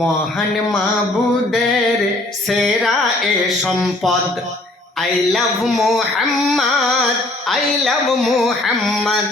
মহান মাহবুদের সেরা এ সম্পদ। I love Muhammad I love Muhammad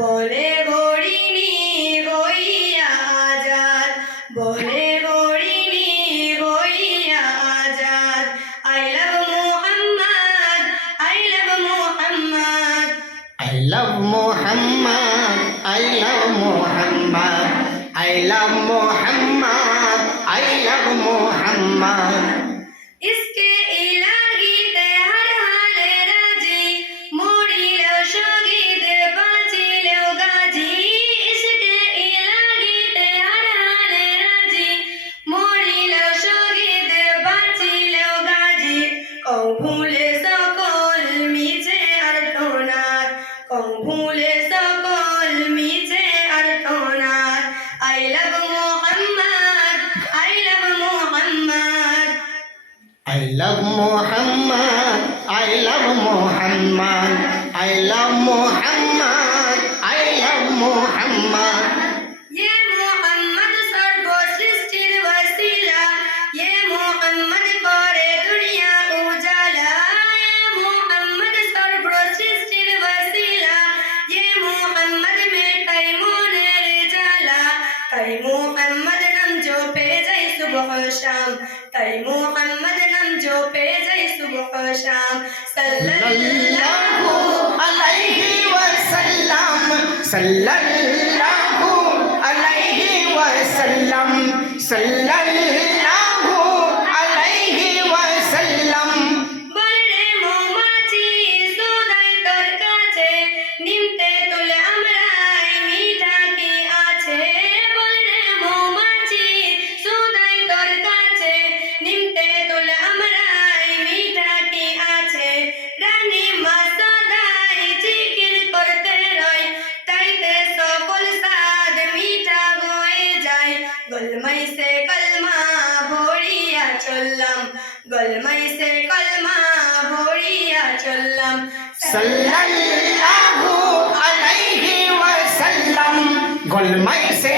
বলে গড়িনি বইয়া আজাদ, বলে গড়িনি বইয়া Azad. I love Muhammad I love Muhammad I love Muhammad I love Muhammad I love Muhammad I love Muhammad ভুলে সকল মিছে আর টোনার কম ভুলে সকল মিছে আর toner I love Muhammad, I love Muhammad. I love Muhammad, I love Muhammad, I love Muhammad. शाम তাই মোহাম্মদ নাম জো পে যায় সুবহ শাম সাল্লাল্লাহু আলাইহি ওয়াসাল্লাম সাল্লাল্লাহু আলাইহি ওয়াসাল্লাম সাল্লাল্লাহু सल्लल्लाहु अलैहि वसल्लम गुलमय से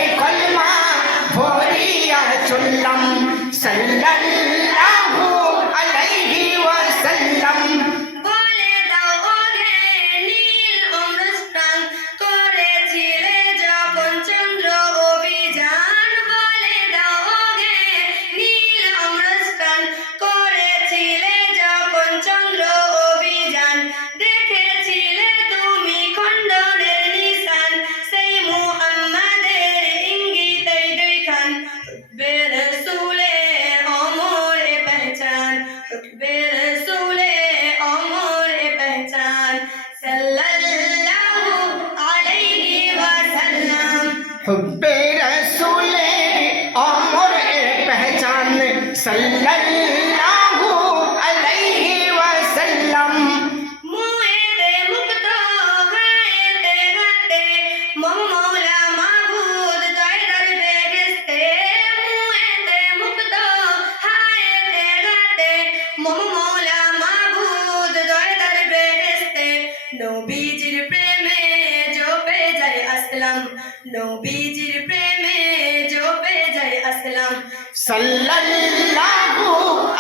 সালাম নবীজির প্রেমে জবে যায় আসলাম। সাল্লাল্লাহু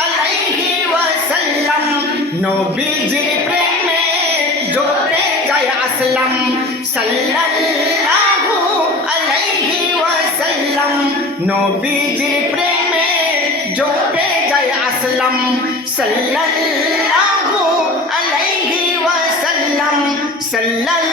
আলাইহি ওয়াসাল্লাম, নবীজির প্রেমে জবে যায় আসলাম। সাল্লাল্লাহু আলাইহি ওয়াসাল্লাম, নবীজির প্রেমে জবে যায় আসলাম। সাল্লাল্লাহু আলাইহি ওয়াসাল্লাম, সাল্লাল্লাহু